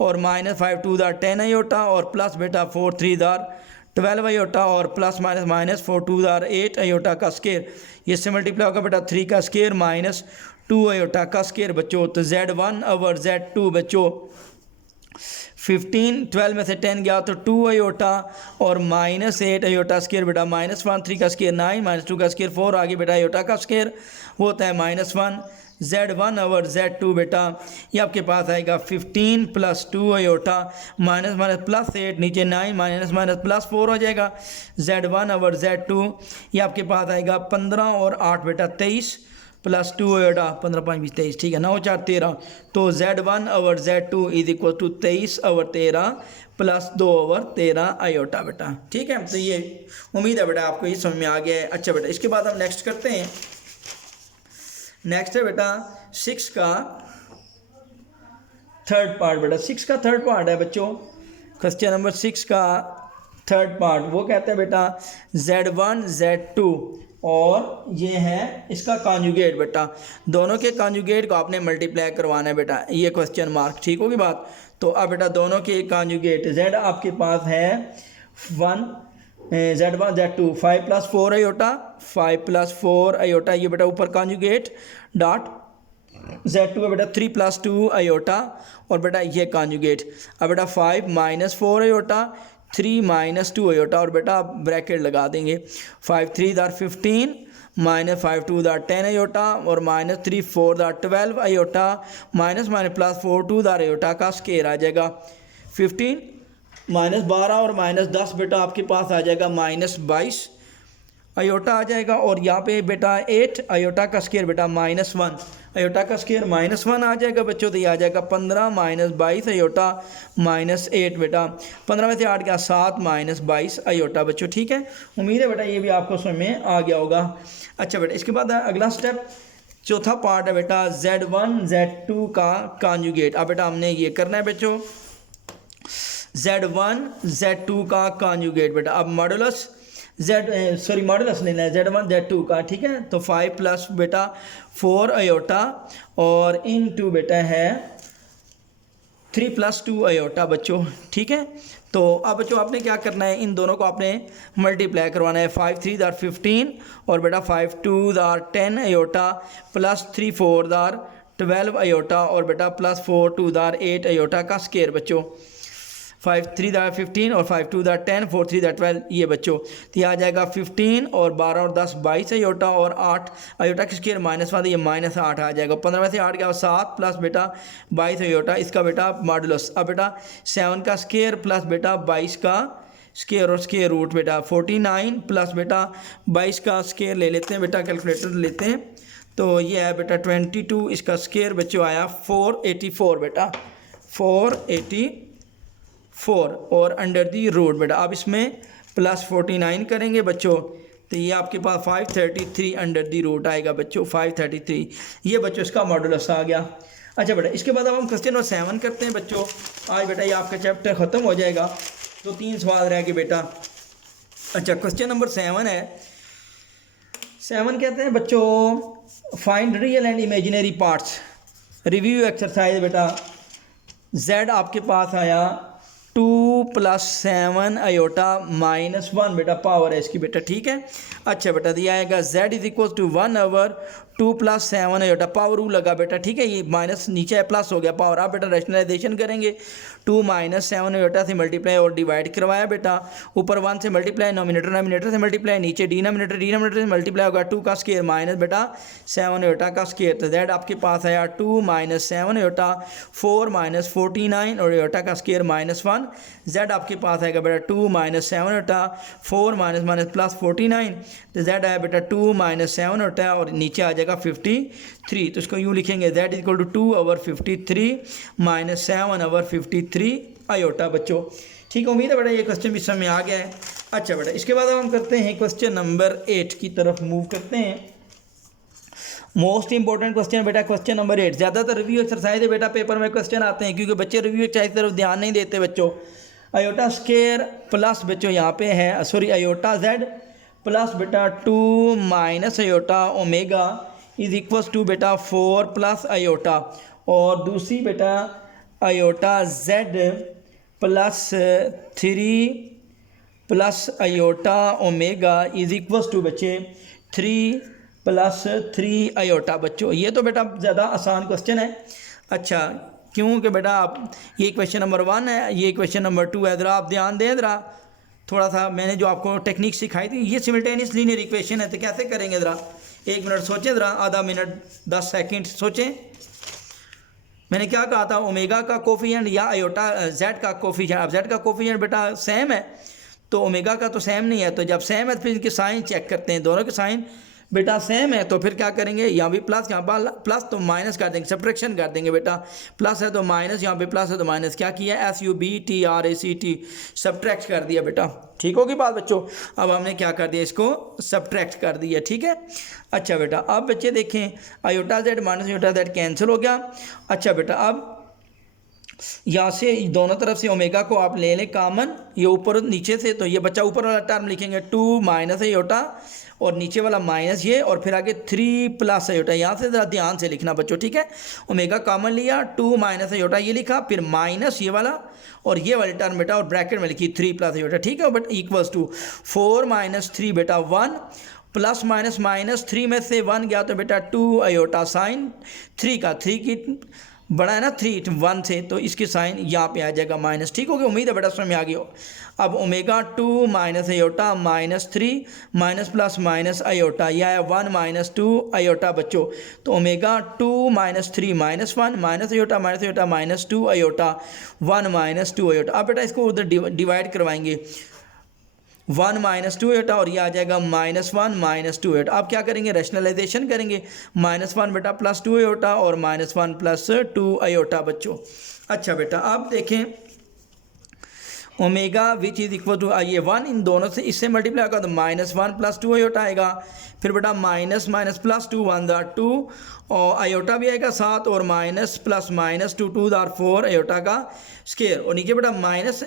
और -5 × 2 = 10 आयोटा और प्लस बेटा 4 × 3 = 12 आयोटा और प्लस -4 × 2 = 8 आयोटा का स्केयर। ये से मल्टीप्लाई होगा बेटा 3 का स्केयर -2 आयोटा का स्केयर बच्चों। तो Z1/Z2 बच्चों 15 12 में से 10 गया तो 2 आयोटा और -8 आयोटा स्केयर बेटा -1। 3 का स्केयर 9 -2 का स्केयर 4, आगे बेटा आयोटा का स्केयर वो होता है -1। Z1/Z2 बेटा ये आपके पास आएगा 15 + 2 आयोटा -+8, नीचे 9 ++ 4 हो जाएगा। Z1/Z2 ये आपके पास आएगा 15 और 8 बेटा 23 + 2 आयोटा 15 5 20 23, ठीक है, 9 4 13। तो Z1/Z2 = 23/13 + 2/13 आयोटा बेटा। ठीक है, तो ये उम्मीद है बेटा आपको ये समझ में आ गया है। अच्छा बेटा, इसके बाद हम नेक्स्ट करते हैं। नेक्स्ट है बेटा 6 का थर्ड पार्ट बेटा। 6 का थर्ड पार्ट है बच्चों, क्वेश्चन नंबर 6 का थर्ड पार्ट। वो कहते हैं बेटा Z1/Z2 और ये है इसका कॉन्जुगेट बेटा। दोनों के कॉन्जुगेट को आपने मल्टीप्लाई करवाना है बेटा, ये क्वेश्चन मार्क। ठीक होगी बात। तो अब बेटा दोनों के कॉन्जुगेट Z आपके पास है 1 Z1/Z2 5 + 4 आयोटा 5 + 4 आयोटा, ये बेटा ऊपर कॉन्जुगेट डॉट Z2 है बेटा 3 + 2 आयोटा और बेटा ये कॉन्जुगेट। अब बेटा 5 - 4 आयोटा 3 - 2 आयोटा और बेटा ब्रैकेट लगा देंगे। 5 × 3 = 15 -5 × 2 = 10 आयोटा और -3 × 4 = 12 आयोटा +4 × 2 = आयोटा का स्केयर आ जाएगा। 15 -12 और -10 बेटा आपके पास आ जाएगा -22 आयोटा आ जाएगा और यहाँ पे बेटा 8 आयोटा का स्केयर बेटा -1 आयोटा का स्केयर -1 आ जाएगा बच्चों। तो ये आ जाएगा 15 - 22 आयोटा -8 बेटा। 15 में से 8 गया 7 - 22 आयोटा बच्चों। ठीक है, उम्मीद है बेटा ये भी आपको समझ में आ गया होगा। अच्छा बेटा, इसके बाद अगला स्टेप चौथा पार्ट है बेटा Z1/Z2 का कॉन्जुगेट। अब बेटा हमने ये करना है बच्चों Z1/Z2 का कॉन्जुगेट बेटा। अब मॉडुलस मॉडुलस लेना है Z1/Z2 का। ठीक है, तो 5 + बेटा 4 आयोटा और इनटू बेटा है 3 + 2 आयोटा बच्चों, ठीक है। तो अब बच्चों आपने क्या करना है, इन दोनों को आपने मल्टीप्लाई करवाना है। 5 3 * 15 और बेटा 5 2 * 10 आयोटा प्लस 3 4 * 12 आयोटा और बेटा प्लस 4 2 * 8 आयोटा का स्केयर बच्चों। 5 3 * 15 और 5 2 * 10 4 3 * 12 ये बच्चों। तो ये आ जाएगा 15 और 12 और 10 22 आयोटा और 8 आयोटा की स्केयर -1 ये -8 आ जाएगा। 15 में से 8 गया 7 प्लस बेटा 22 आयोटा इसका बेटा मॉडुलस। अब बेटा 7 का स्केयर प्लस बेटा 22 का स्केयर और स्केयर रूट बेटा 49 प्लस बेटा 22 का स्केयर ले लेते हैं बेटा, कैलकुलेटर लेते हैं। तो ये है बेटा 22, इसका स्केयर बच्चों आया 484 बेटा, 484 और अंडर दी रूट बेटा। अब इसमें प्लस 49 करेंगे बच्चों, तो ये आपके पास 533 अंडर दी रूट आएगा बच्चों, 533। ये बच्चों इसका मॉडुलस आ गया। अच्छा बेटा इसके बाद अब हम क्वेश्चन नंबर 7 करते हैं बच्चों। आज बेटा ये आपका चैप्टर ख़त्म हो जाएगा, तो 3 सवाल रह गए बेटा। अच्छा क्वेश्चन नंबर 7 है। 7 कहते हैं बच्चों find real and imaginary parts. Review exercise बेटा। z आपके पास आया 2 + 7 आयोटा -1 बेटा, पावर है इसकी बेटा, ठीक है। अच्छा बेटा दिया आएगा z = 1/2 2 + 7 आयोटा, पावर रू लगा बेटा, ठीक है। ये माइनस नीचे है प्लस हो गया पावर। आप बेटा रैशनलाइजेशन करेंगे, 2 - 7 आयोटा से मल्टीप्लाई और डिवाइड करवाया बेटा, ऊपर 1 से मल्टीप्लाई, नोमिनेटर से मल्टीप्लाई, नीचे डिनोमिनेटर से मल्टीप्लाई होगा, 2 का स्केयर माइनस बेटा 7 आयोटा का स्केयर। तो z आपके पास आया 2 - 7 आयोटा 4 - 49 और आयोटा का स्केयर -1। z आपके पास आएगा बेटा 2 - 7 आयोटा 4 - प्लस 49, तो z आया बेटा 2 - 7 आयोटा और नीचे आ जाएगा 53। तो इसको यूँ लिखेंगे z = 2/53 - 7/53 आयोटा बच्चों, ठीक है। उम्मीद है बेटा ये क्वेश्चन भी समझ में आ गया है। अच्छा बेटा इसके बाद अब हम करते हैं क्वेश्चन नंबर 8 की तरफ मूव करते हैं। मोस्ट इंपॉर्टेंट क्वेश्चन बेटा क्वेश्चन नंबर 8। ज़्यादातर रिव्यू एक्सरसाइज है बेटा पेपर में क्वेश्चन आते हैं, क्योंकि बच्चे रिव्यू एक्सरसाइज तरफ ध्यान नहीं देते बच्चों। आयोटा स्केयर प्लस बच्चों यहाँ पे है सॉरी आयोटा z प्लस बेटा 2 - आयोटा ओमेगा = बेटा 4 + आयोटा, और दूसरी बेटा iota z plus 3 + iota omega = बच्चे 3 + 3 आयोटा बच्चों। ये तो बेटा ज़्यादा आसान क्वेश्चन है। अच्छा क्योंकि बेटा आप ये क्वेश्चन नंबर 1 है, ये क्वेश्चन नंबर 2 है। ज़रा आप ध्यान दें ज़रा, थोड़ा सा मैंने जो आपको टेक्निक सिखाई थी, ये सिमिल्टेनियस लीनियर इक्वेशन है, तो कैसे करेंगे ज़रा 1 मिनट सोचें, ज़रा आधा मिनट 10 सेकंड सोचें। मैंने क्या कहा था, ओमेगा का कोफिशिएंट या आयोटा z का कोफिशिएंट। अब z का कोफिशिएंट बेटा सेम है, तो ओमेगा का तो सेम नहीं है, तो जब सेम है तो फिर इनके साइन चेक करते हैं, दोनों के साइन बेटा सेम है, तो फिर क्या करेंगे, यहाँ भी प्लस, यहाँ पर प्लस तो माइनस कर देंगे, सब्ट्रैक्शन कर देंगे बेटा। प्लस है तो माइनस, यहाँ पे प्लस है तो माइनस, क्या किया SUBTRACT सब्ट्रैक्ट कर दिया बेटा, ठीक होगी बात बच्चों। अब हमने क्या कर दिया, इसको सब्ट्रैक्ट कर दिया, ठीक है। अच्छा बेटा अब बच्चे देखें, iota z - iota z cancel हो गया। अच्छा बेटा अब यहाँ से दोनों तरफ से ओमेगा को आप ले लें कॉमन, ये ऊपर नीचे से, तो ये बच्चा ऊपर वाला टर्म लिखेंगे 2 - आयोटा और नीचे वाला माइनस ये, और फिर आगे 3 + आयोटा। यहाँ से ज़रा ध्यान से लिखना बच्चों, ठीक है। ओमेगा कॉमन लिया, 2 - आयोटा ये लिखा, फिर माइनस ये वाला और ये वाली टर्म बेटा, और ब्रैकेट में लिखी 3 + आयोटा, ठीक है। बट = 4 - 3 बेटा 1 प्लस माइनस माइनस 3 में से 1 गया तो बेटा 2 आयोटा साइन 3 का 3 की बड़ा है ना 3 1 से, तो इसके साइन यहाँ पे आ जाएगा माइनस, ठीक हो गया। उम्मीद है बेटा समझ में आ गई हो। अब omega 2 - iota -3 minus plus minus iota, यह है 1 - 2 आयोटा बच्चों। तो omega 2 - 3 -1 minus iota -2 iota 1 - 2 iota. अब बेटा इसको उधर डिवाइड करवाएंगे, 1 - 2 आयोटा और ये आ जाएगा -1 - 2 आयोटा। आप क्या करेंगे, रैशनलाइजेशन करेंगे, -1 बेटा +2 आयोटा और -1 + 2 आयोटा बच्चों। अच्छा बेटा आप देखें omega which is equal to, ये 1 इन दोनों से इससे मल्टीप्लाई होगा तो -1 + 2 आयोटा आएगा, फिर बेटा माइनस माइनस +2 1 * 2 और आयोटा भी आएगा साथ, और माइनस प्लस -2 2 * 4 आयोटा का स्केयर, और नीचे बेटा माइनस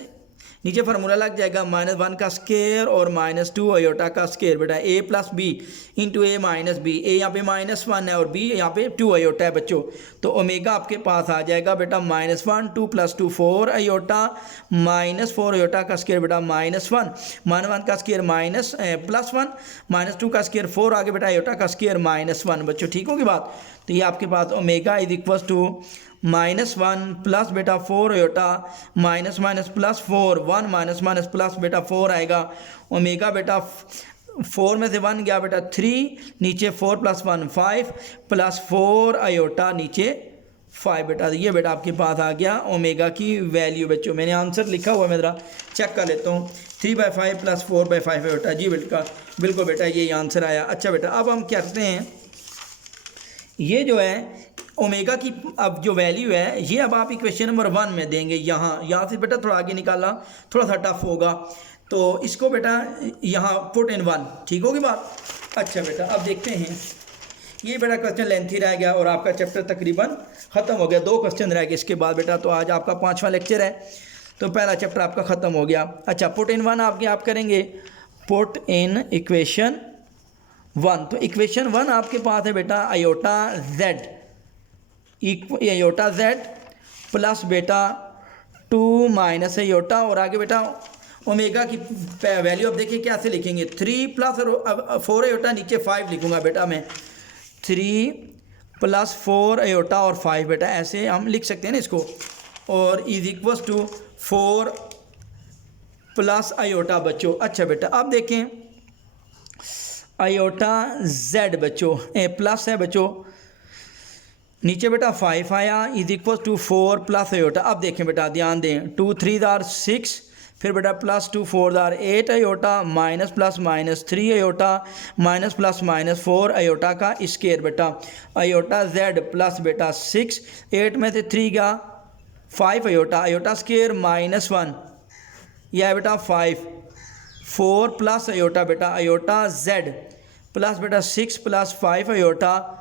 नीचे फार्मूला लग जाएगा -1 का स्केयर और -2 आयोटा का स्केयर बेटा a plus b into a minus b. A यहाँ पे -1 है और b यहाँ पे 2 आयोटा है बच्चों। तो ओमेगा आपके पास आ जाएगा बेटा -1 2 + 2 4 आयोटा -4 आयोटा का स्केयर बेटा -1 -1 का स्केयर +1 -2 का स्केयर 4 आगे बेटा आयोटा का स्केयर -1 बच्चों। ठीक होगी बात। तो ये आपके पास omega is equal to -1 plus बेटा 4 iota minus plus 4 1 minus plus बेटा 4 आएगा। ओमेगा बेटा 4 में से 1 गया बेटा 3 नीचे 4 + 1 5 प्लस 4 आयोटा नीचे 5 बेटा। ये बेटा आपके पास आ गया ओमेगा की वैल्यू बच्चों। मैंने आंसर लिखा हुआ है, मैं ज़रा चेक कर लेता हूँ। 3/5 + 4/5 आयोटा। जी बेटा बिल्कुल बेटा ये आंसर आया। अच्छा बेटा अब हम क्या करते हैं, ये जो है ओमेगा की अब जो वैल्यू है ये अब आप इक्वेशन नंबर 1 में देंगे। यहाँ से बेटा थोड़ा आगे निकालना थोड़ा सा टफ होगा, तो इसको बेटा यहाँ पुट इन 1। ठीक होगी बात। अच्छा बेटा अब देखते हैं, ये बेटा क्वेश्चन लेंथी रह गया और आपका चैप्टर तकरीबन ख़त्म हो गया। 2 क्वेश्चन रह गए इसके बाद बेटा। तो आज आपका 5वां लेक्चर है, तो पहला चैप्टर आपका ख़त्म हो गया। अच्छा पुट इन 1 आप करेंगे, पुट इन इक्वेशन 1। तो इक्वेशन 1 आपके पास है बेटा आयोटा z प्लस बेटा 2 माइनस आयोटा और आगे बेटा ओमेगा की वैल्यू अब देखिए कैसे लिखेंगे। 3 प्लस 4 आयोटा नीचे 5 लिखूंगा बेटा मैं। 3 + 4 आयोटा और 5 बेटा ऐसे हम लिख सकते हैं ना इसको। और is equal to 4 plus iota बच्चों। अच्छा बेटा अब देखें आयोटा z बच्चों प्लस है बच्चों, नीचे बेटा 5 आया is equal to 4 plus iota. अब देखें बेटा ध्यान दें, 2 3 6 फिर बेटा +2 4 8 iota minus plus -3 iota minus plus -4 iota का स्केयर बेटा। आयोटा z प्लस बेटा 6 8 में से 3 गया 5 आयोटा स्केयर -1 यह है बेटा 5 4 प्लस आयोटा बेटा आयोटा z प्लस बेटा 6 + 5 आयोटा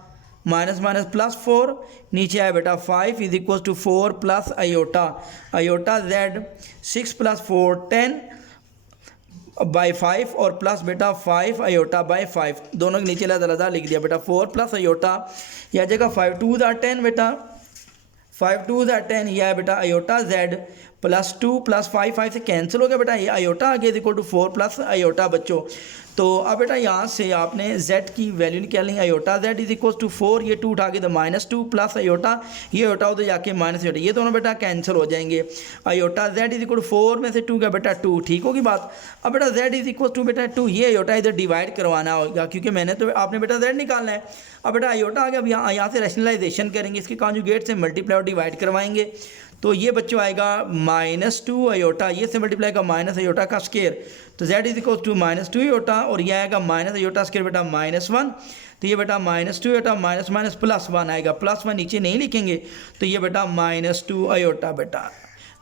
माइनस प्लस 4 नीचे आया बेटा 5 is equal to 4 plus iota z 6 + 4 10/5 और प्लस बेटा 5 आयोटा/5 दोनों के नीचे लदा लिख दिया बेटा। 4 प्लस आयोटा यह जगह 5 2 10 बेटा 5 2 10 यह है बेटा आयोटा z प्लस 2 + 5 से कैंसिल हो गया बेटा, ये आयोटा आ गया is equal to 4 plus iota बच्चों। तो अब बेटा यहाँ से आपने z की वैल्यू निकालनी। Iota z is equal to 4 ये 2 उठा के तो -2 प्लस आयोटा ये आयोटा उधर जाके माइनस आयोटा ये दोनों बेटा कैंसिल हो जाएंगे। Iota z is equal to 4 में से 2 का बेटा 2। ठीक होगी बात। अब बेटा z इज इक्वल टू बेटा 2 ये आयोटा इधर डिवाइड करवाना होगा क्योंकि मैंने तो आपने बेटा z निकालना है। अब बेटा आयोटा आ गया, अब यहाँ से रैशनलाइजेशन करेंगे, इसके कॉन्जुगेट से मल्टीप्लाई और डिवाइड करवाएंगे। तो ये बच्चों आएगा -2 आयोटा ये से मल्टीप्लाई का माइनस आयोटा का स्केयर, तो z is equal to -2 iota और ये आएगा माइनस आयोटा स्केयर बेटा -1। तो ये बेटा -2 आयोटा माइनस +1 आएगा, +1 नीचे नहीं लिखेंगे तो ये बेटा -2 आयोटा बेटा।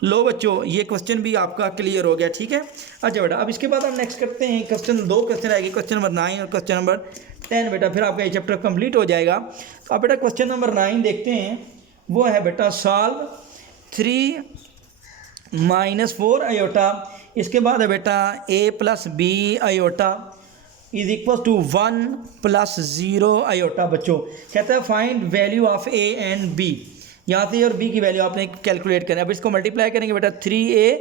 लो बच्चों ये क्वेश्चन भी आपका क्लियर हो गया। ठीक है। अच्छा बेटा अब इसके बाद हम नेक्स्ट करते हैं क्वेश्चन 2 क्वेश्चन आएंगे, क्वेश्चन नंबर 9 और क्वेश्चन नंबर 10 बेटा, फिर आपका ये चैप्टर कंप्लीट हो जाएगा। अब बेटा क्वेश्चन नंबर 9 देखते हैं, वो है बेटा सॉल्व 3 - 4 आयोटा, इसके बाद है बेटा a + b iota is equal to 1 + 0 iota बच्चों। कहता है find value of a and b, यहाँ से और b की वैल्यू आपने कैलकुलेट करना है। अब इसको मल्टीप्लाई करेंगे बेटा 3a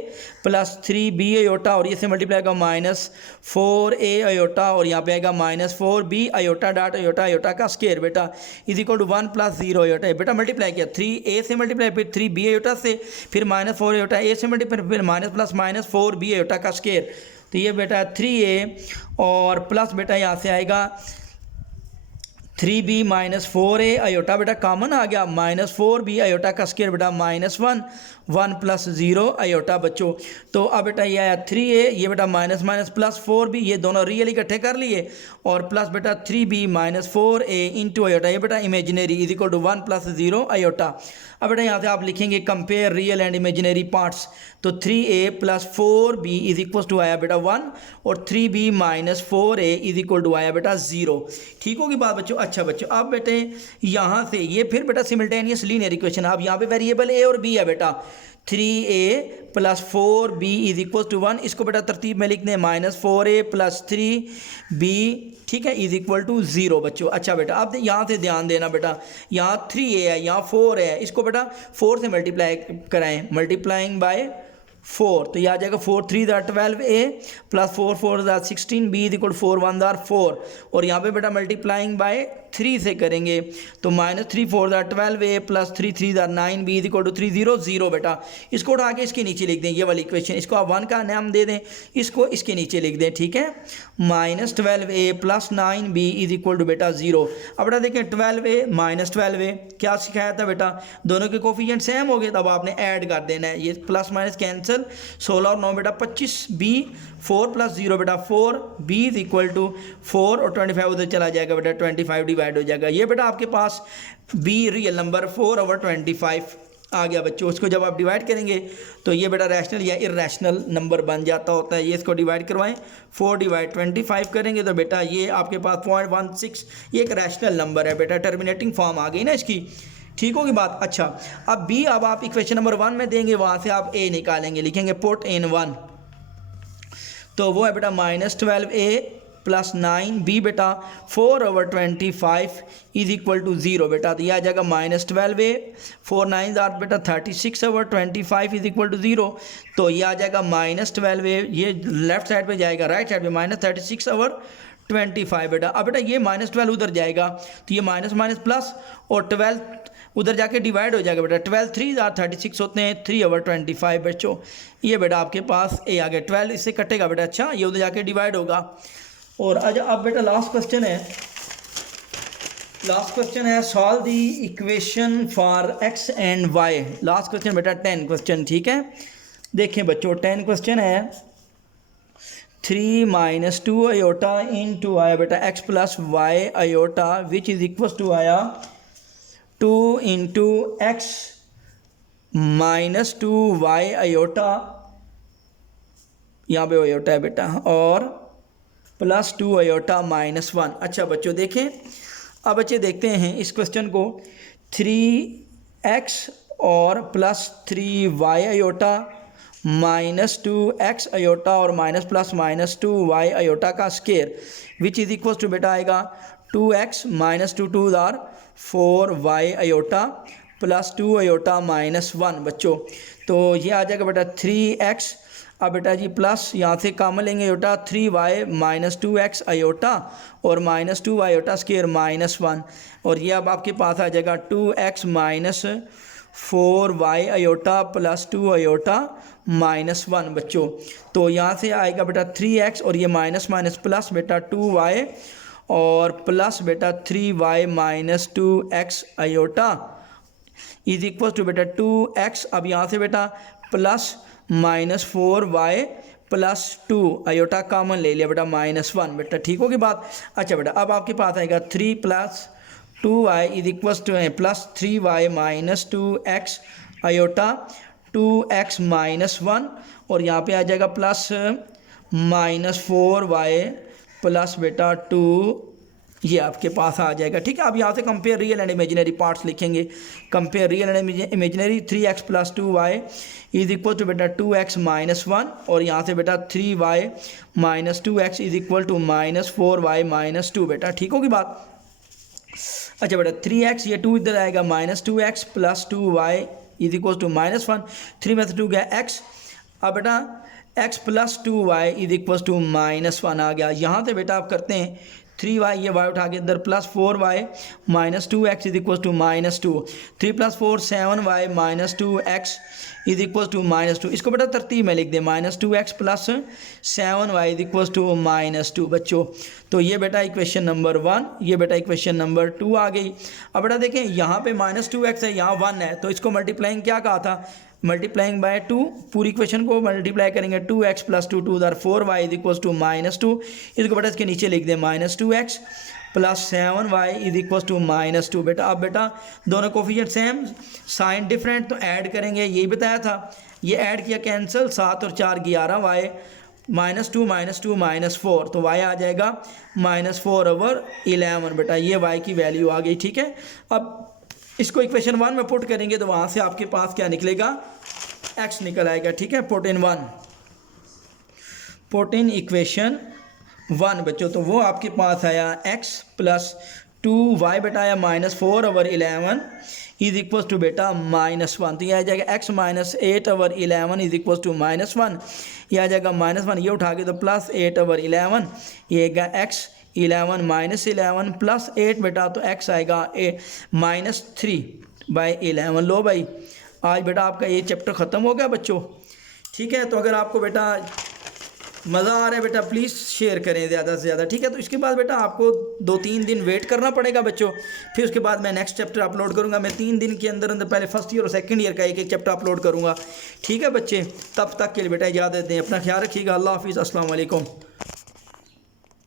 + 3b आयोटा और ये से मल्टीप्लाई का -4a आयोटा और यहाँ पे आएगा -4b iota dot iota iota का स्केयर बेटा इज इक्वल टू 1 + 0 आयोटा। बेटा मल्टीप्लाई किया 3a से मल्टीप्लाई फिर 3b आयोटा से फिर -4 आयोटा a से मल्टीप्लाई फिर -+-4b आयोटा का स्केयर। तो ये बेटा 3a और प्लस बेटा यहाँ से आएगा 3b - 4a आयोटा बेटा कॉमन आ गया -4b आयोटा का स्केयर बेटा -1 1 + 0 आयोटा बच्चों। तो अब बेटा ये आया 3a ये बेटा +4b ये दोनों रियल इकट्ठे कर लिए और प्लस बेटा 3b - 4a इंटू आयोटा ये बेटा imaginary is equal to 1 + 0 iota. अब बेटा यहाँ से आप लिखेंगे compare real and imaginary parts, तो 3a + 4b is equal to आया बेटा 1 और 3b - 4a is equal to आया बेटा 0। ठीक होगी बात बच्चों। अच्छा बच्चों अब बेटे यहाँ से ये फिर बेटा सिमिल्टेनियस लीनियर इक्वेशन, अब यहाँ पे वेरिएबल a और b है बेटा, 3a plus 4b is equal to 1। इसको बेटा तरतीब में लिखते हैं -4a प्लस 3b, ठीक है, इज इक्वल टू 0 बच्चों। अच्छा बेटा अब यहाँ से ध्यान देना बेटा, यहाँ 3a है, यहाँ 4 है, इसको बेटा 4 से मल्टीप्लाई कराएं, मल्टीप्लाइंग बाय 4, तो यह आ जाएगा 4 3 12a plus 4 4 16b is equal 4 1 4, और यहाँ पे बेटा मल्टीप्लाइंग बाय 3 से करेंगे तो -3 4 12a plus 3 3 9b is equal to 3 0 0 बेटा। इसको उठा के इसके नीचे लिख दें, ये वाली इक्वेशन, इसको आप 1 का नाम दे दें, इसको इसके नीचे लिख दें, ठीक है, -12a plus 9b is equal to बेटा 0। अब बेटा देखें 12a -12a क्या सिखाया था बेटा, दोनों के कोफिशिएंट सेम हो गए, तब आपने ऐड कर देना है, ये प्लस माइनस कैंसिल, 16 और 9 बेटा 25b, 4 प्लस 0 बेटा 4, b इज इक्वल टू 4 और 25 उधर चला जाएगा बेटा, 25 डिवाइड हो जाएगा। ये बेटा आपके पास b रियल नंबर 4/25 आ गया बच्चों। उसको जब आप डिवाइड करेंगे तो ये बेटा रैशनल या इरैशनल नंबर बन जाता होता है। ये इसको डिवाइड करवाएं, 4 डिवाइड 25 करेंगे तो बेटा ये आपके पास 0.16, ये एक रैशनल नंबर है बेटा, टर्मिनेटिंग फॉर्म आ गई ना इसकी, ठीक होगी बात। अच्छा अब b अब आप इक्वेशन नंबर 1 में देंगे, वहाँ से आप a निकालेंगे, लिखेंगे पुट इन 1, तो वो है बेटा -12a प्लस 9b बेटा 4/25 इज इक्वल टू 0 बेटा, तो यह आ जाएगा -12a, 4 9 आर बेटा 36/25 इज इक्वल टू 0, तो ये आ जाएगा -12a, ये लेफ्ट साइड पे जाएगा, राइट साइड पे -36/25 बेटा। अब बेटा ये -12 उधर जाएगा तो ये माइनस माइनस प्लस, और 12 उधर जाके डिवाइड हो जाएगा बेटा, 12 3 36 होते हैं, 3/25 बच्चों। ये बेटा आपके पास ए आ गया, 12 इससे कटेगा बेटा, अच्छा ये उधर जाके डिवाइड होगा। और अब बेटा लास्ट क्वेश्चन है, solve the equation for x and y। Last question बेटा 10 क्वेश्चन, ठीक है, देखें बच्चों 10 क्वेश्चन है, 3 - 2 आयोटा इंटू आया बेटा x plus y iota which is equal to आया 2 इंटू x -2y आयोटा, यहाँ पे आयोटा है बेटा, और प्लस 2 आयोटा -1। अच्छा बच्चों देखें, अब बच्चे देखते हैं इस क्वेश्चन को, 3x और plus 3y iota -2x iota और -2y आयोटा का square which is equal to बेटा आएगा 2x -2 2 4y iota plus 2 iota -1 बच्चों। तो ये आ जाएगा बेटा 3x, अब बेटा जी प्लस यहाँ से कॉमन लेंगे आयोटा, 3y -2x आयोटा और -2 आयोटा स्केयर -1, और ये अब आपके पास आ जाएगा 2x -4y iota plus 2 iota -1 बच्चों। तो यहाँ से आएगा बेटा 3x और ये माइनस माइनस प्लस बेटा 2y और प्लस बेटा 3y -2x iota is equal to बेटा 2x, अब यहाँ से बेटा plus -4y plus 2 iota common ले लिया बेटा -1 बेटा, ठीक होगी बात। अच्छा बेटा अब आपके पास आएगा 3 + 2y is equal two plus 3y -2x iota 2x -1, और यहाँ पे आ जाएगा प्लस -4y प्लस बेटा 2, ये आपके पास आ जाएगा, ठीक है। अब यहाँ से compare real and imaginary parts लिखेंगे, compare real and imaginary, 3x + 2y is equal to बेटा 2x -1, और यहाँ से बेटा 3y -2x is equal to -4y -2 बेटा, ठीक होगी बात। अच्छा बेटा 3x, ये 2 इधर आएगा, -2x plus 2y is equal to -1, 3 में से 2 गया x, अब बेटा x plus 2y is equal to -1 आ गया। यहाँ से बेटा आप करते हैं 3y, ये y उठा के इधर plus 4y -2x is equal to -2, 3 + 4 7y -2x is equal to -2। इसको बेटा तरतीब में लिख दें, -2x plus 7y is equal to -2 बच्चों। तो ये बेटा इक्वेशन नंबर 1, ये बेटा इक्वेशन नंबर 2 आ गई। अब बेटा देखें यहाँ पे -2x है, यहाँ 1 है, तो इसको मल्टीप्लाइंग क्या कहा था, मल्टीप्लाइंग बाय 2, पूरी इक्वेशन को मल्टीप्लाई करेंगे, 2x + 2 2 4y is equal to -2, इसको बेटा इसके नीचे लिख दें, -2x plus 7y is equal to -2 बेटा। अब बेटा दोनों कोफिशिएंट सेम, साइन डिफरेंट, तो ऐड करेंगे, यही बताया था, ये ऐड किया कैंसिल, 7 और 4 11y -2 -4, तो y आ जाएगा -4/11 बेटा, ये y की वैल्यू आ गई, ठीक है। अब इसको इक्वेशन 1 में पुट करेंगे तो वहाँ से आपके पास क्या निकलेगा, एक्स निकल आएगा, ठीक है। पुट इन इक्वेशन 1 बच्चों, तो वो आपके पास आया x प्लस 2y बेटा आया -4/11 इज इक्वल टू बेटा -1, तो ये आ जाएगा x minus 8/11 is equal to -1, ये आ जाएगा -1, ये उठा के तो प्लस 8/11, ये आएगा x 11 -11 प्लस 8 बेटा, तो x आएगा -3/11। लो भाई, आज बेटा आपका ये चैप्टर ख़त्म हो गया बच्चों, ठीक है। तो अगर आपको बेटा मज़ा आ रहा है बेटा, प्लीज़ शेयर करें ज़्यादा से ज़्यादा, ठीक है। तो इसके बाद बेटा आपको 2-3 दिन वेट करना पड़ेगा बच्चों, फिर उसके बाद मैं नेक्स्ट चैप्टर अपलोड करूँगा। मैं 3 दिन के अंदर अंदर पहले फर्स्ट ईयर और सेकंड ईयर का एक चैप्टर अपलोड करूँगा, ठीक है बच्चे। तब तक के लिए बेटा इजाज़त दें, अपना ख्याल रखिएगा। अल्लाह हाफिज़, अस्सलाम वालेकुम।